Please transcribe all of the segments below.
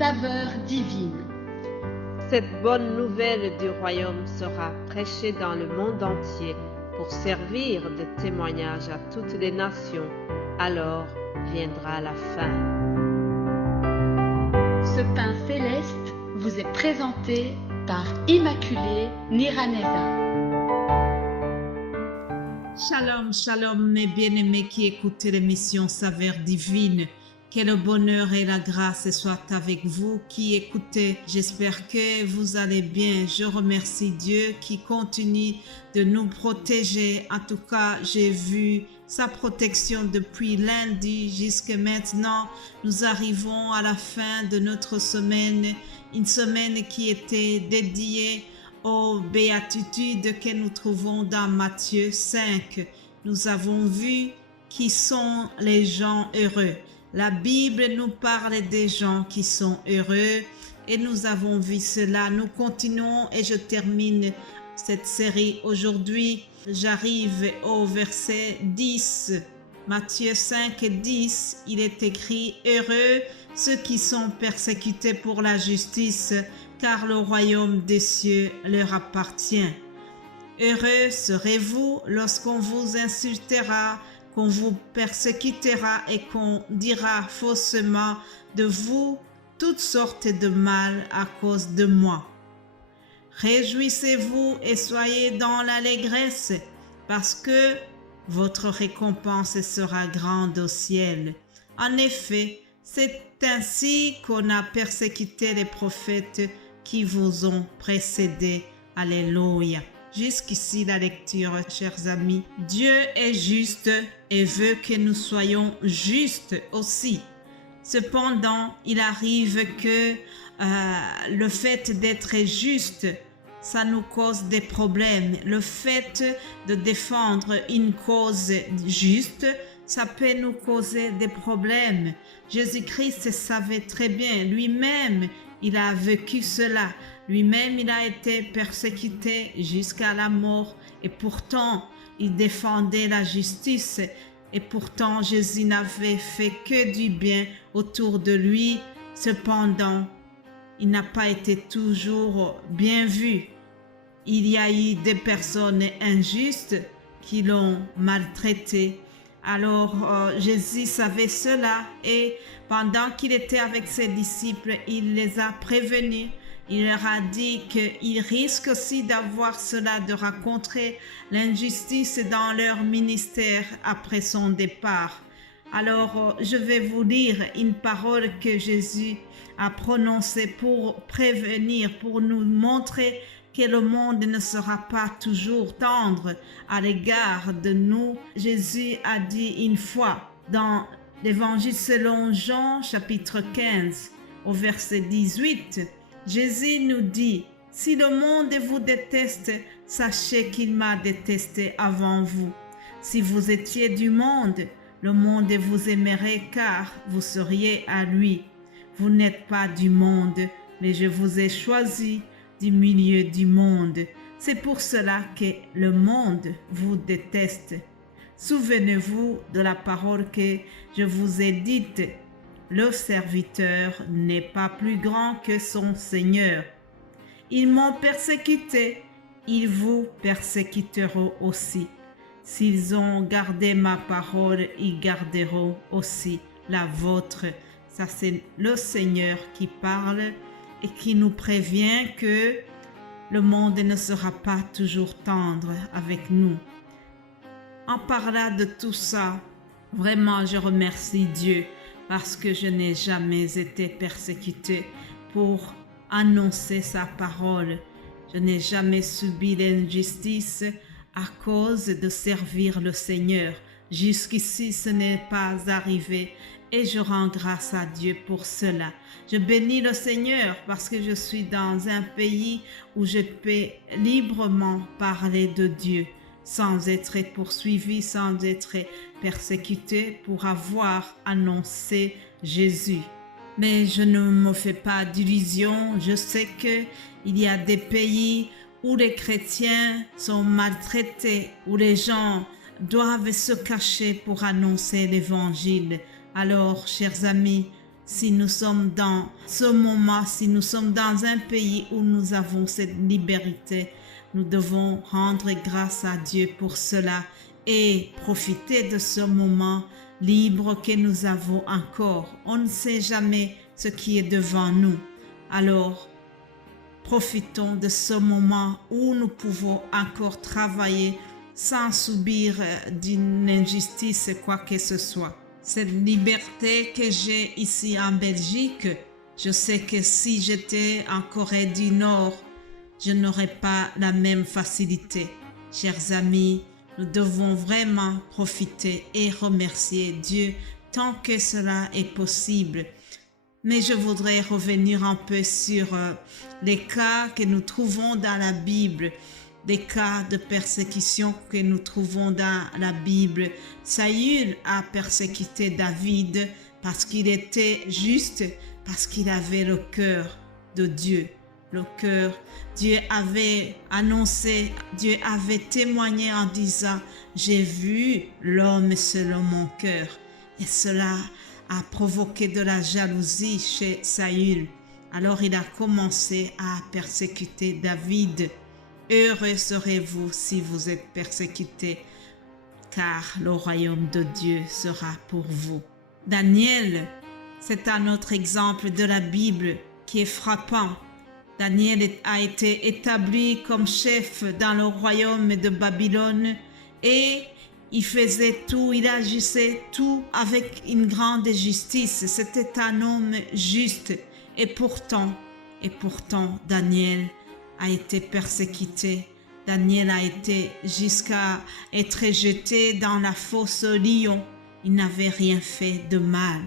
saveur divine. Cette bonne nouvelle du royaume sera prêchée dans le monde entier pour servir de témoignage à toutes les nations. Alors viendra la fin. Ce pain céleste vous est présenté par Immaculée Niraneza. Shalom, shalom mes bien-aimés qui écoutez l'émission Saveur Divine. Que le bonheur et la grâce soient avec vous qui écoutez. J'espère que vous allez bien. Je remercie Dieu qui continue de nous protéger. En tout cas, j'ai vu sa protection depuis lundi jusqu'à maintenant. Nous arrivons à la fin de notre semaine, une semaine qui était dédiée aux béatitudes que nous trouvons dans Matthieu 5. Nous avons vu qui sont les gens heureux. La Bible nous parle des gens qui sont heureux et nous avons vu cela. Nous continuons et je termine cette série aujourd'hui. J'arrive au verset 10. Matthieu 5, 10, il est écrit « Heureux ceux qui sont persécutés pour la justice, car le royaume des cieux leur appartient. Heureux serez-vous lorsqu'on vous insultera, qu'on vous persécutera et qu'on dira faussement de vous toutes sortes de mal à cause de moi. Réjouissez-vous et soyez dans l'allégresse, parce que votre récompense sera grande au ciel. En effet, c'est ainsi qu'on a persécuté les prophètes qui vous ont précédés. Alléluia. Jusqu'ici la lecture, chers amis. Dieu est juste et veut que nous soyons justes aussi. Cependant, il arrive que le fait d'être juste, ça nous cause des problèmes. Le fait de défendre une cause juste, ça peut nous causer des problèmes. Jésus-Christ savait très bien, lui-même, il a vécu cela. Lui-même, il a été persécuté jusqu'à la mort et pourtant, il défendait la justice. Et pourtant, Jésus n'avait fait que du bien autour de lui. Cependant, il n'a pas été toujours bien vu. Il y a eu des personnes injustes qui l'ont maltraité. Alors, Jésus savait cela et pendant qu'il était avec ses disciples, il les a prévenus. Il leur a dit qu'ils risquent aussi d'avoir cela, de rencontrer l'injustice dans leur ministère après son départ. Alors, je vais vous lire une parole que Jésus a prononcée pour prévenir, pour nous montrer que le monde ne sera pas toujours tendre à l'égard de nous. Jésus a dit une fois dans l'Évangile selon Jean, chapitre 15, au verset 18, Jésus nous dit « Si le monde vous déteste, sachez qu'il m'a détesté avant vous. Si vous étiez du monde, le monde vous aimerait car vous seriez à lui. Vous n'êtes pas du monde, mais je vous ai choisi du milieu du monde. C'est pour cela que le monde vous déteste. Souvenez-vous de la parole que je vous ai dite. Le serviteur n'est pas plus grand que son Seigneur. Ils m'ont persécuté, ils vous persécuteront aussi. S'ils ont gardé ma parole, ils garderont aussi la vôtre. » Ça, c'est le Seigneur qui parle et qui nous prévient que le monde ne sera pas toujours tendre avec nous. En parlant de tout ça, vraiment, je remercie Dieu parce que je n'ai jamais été persécutée pour annoncer sa parole. Je n'ai jamais subi l'injustice à cause de servir le Seigneur. Jusqu'ici, ce n'est pas arrivé et je rends grâce à Dieu pour cela. Je bénis le Seigneur parce que je suis dans un pays où je peux librement parler de Dieu sans être poursuivi, sans être persécuté pour avoir annoncé Jésus. Mais je ne me fais pas d'illusions. Je sais qu'il y a des pays où les chrétiens sont maltraités, où les gens doivent se cacher pour annoncer l'évangile. Alors, chers amis, si nous sommes dans ce moment, si nous sommes dans un pays où nous avons cette liberté, nous devons rendre grâce à Dieu pour cela et profiter de ce moment libre que nous avons encore. On ne sait jamais ce qui est devant nous. Alors, profitons de ce moment où nous pouvons encore travailler sans subir d'une injustice quoi que ce soit. Cette liberté que j'ai ici en Belgique, je sais que si j'étais en Corée du Nord, je n'aurais pas la même facilité. Chers amis, nous devons vraiment profiter et remercier Dieu tant que cela est possible. Mais je voudrais revenir un peu sur les cas que nous trouvons dans la Bible, des cas de persécution que nous trouvons dans la Bible. Saül a persécuté David parce qu'il était juste, parce qu'il avait le cœur de Dieu. Le cœur, Dieu avait annoncé, Dieu avait témoigné en disant « J'ai vu l'homme selon mon cœur ». Et cela a provoqué de la jalousie chez Saül. Alors il a commencé à persécuter David. Heureux serez-vous si vous êtes persécutés, car le royaume de Dieu sera pour vous. Daniel, c'est un autre exemple de la Bible qui est frappant. Daniel a été établi comme chef dans le royaume de Babylone et il faisait tout, il agissait tout avec une grande justice. C'était un homme juste. Et pourtant, Daniel a été persécuté. Daniel a été jusqu'à être jeté dans la fosse au lion. Il n'avait rien fait de mal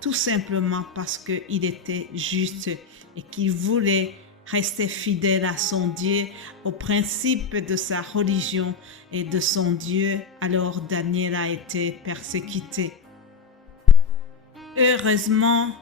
tout simplement parce qu'il était juste et qu'il voulait rester fidèle à son Dieu, aux principes de sa religion et de son Dieu. Alors Daniel a été persécuté. Heureusement,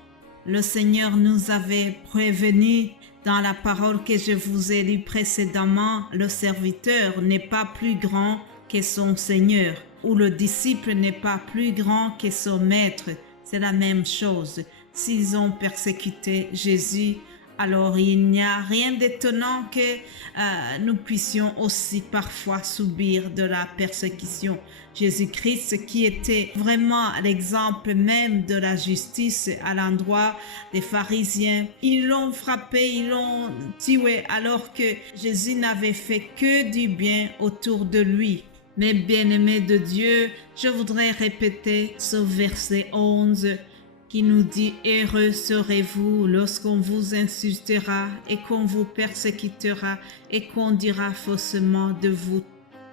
le Seigneur nous avait prévenu dans la parole que je vous ai lue précédemment, le serviteur n'est pas plus grand que son Seigneur, ou le disciple n'est pas plus grand que son maître. C'est la même chose. S'ils ont persécuté Jésus, alors il n'y a rien d'étonnant que nous puissions aussi parfois subir de la persécution. Jésus-Christ, qui était vraiment l'exemple même de la justice à l'endroit des pharisiens, ils l'ont frappé, ils l'ont tué, alors que Jésus n'avait fait que du bien autour de lui. Mes bien-aimés de Dieu, je voudrais répéter ce verset 11 qui nous dit « Heureux serez-vous lorsqu'on vous insultera et qu'on vous persécutera et qu'on dira faussement de vous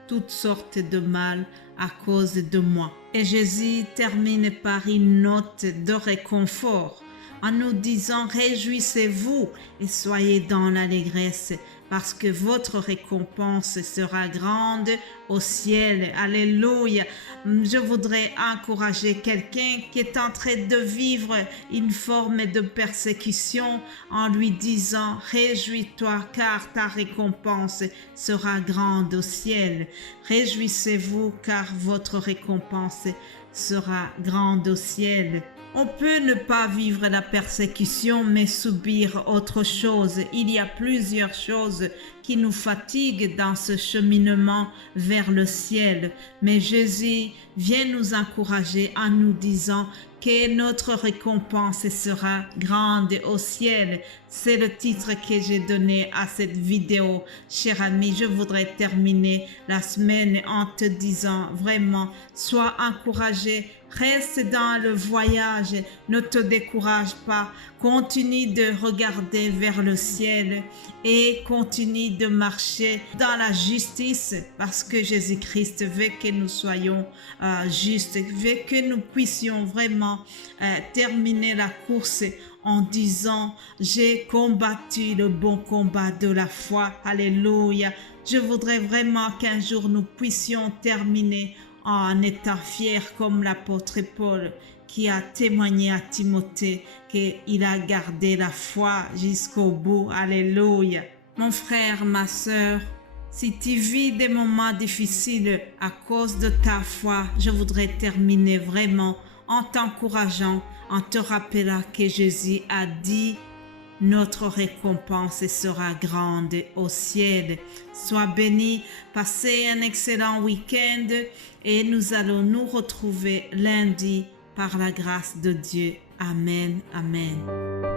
toutes sortes de mal à cause de moi. » Et Jésus termine par une note de réconfort en nous disant « Réjouissez-vous et soyez dans l'allégresse, parce que votre récompense sera grande au ciel. » Alléluia. Je voudrais encourager quelqu'un qui est en train de vivre une forme de persécution en lui disant « Réjouis-toi car ta récompense sera grande au ciel. » Réjouissez-vous car votre récompense sera grande au ciel. On peut ne pas vivre la persécution, mais subir autre chose. Il y a plusieurs choses qui nous fatiguent dans ce cheminement vers le ciel. Mais Jésus vient nous encourager en nous disant que notre récompense sera grande au ciel. C'est le titre que j'ai donné à cette vidéo. Cher ami, je voudrais terminer la semaine en te disant vraiment, sois encouragé. Reste dans le voyage, ne te décourage pas, continue de regarder vers le ciel et continue de marcher dans la justice parce que Jésus-Christ veut que nous soyons justes, veut que nous puissions vraiment terminer la course en disant « J'ai combattu le bon combat de la foi. » Alléluia. Je voudrais vraiment qu'un jour nous puissions terminer en étant fiers comme l'apôtre Paul qui a témoigné à Timothée qu'il a gardé la foi jusqu'au bout. Alléluia. Mon frère, ma sœur, si tu vis des moments difficiles à cause de ta foi, je voudrais terminer vraiment en t'encourageant, en te rappelant que Jésus a dit notre récompense sera grande au ciel. Sois béni, passez un excellent week-end et nous allons nous retrouver lundi par la grâce de Dieu. Amen, amen.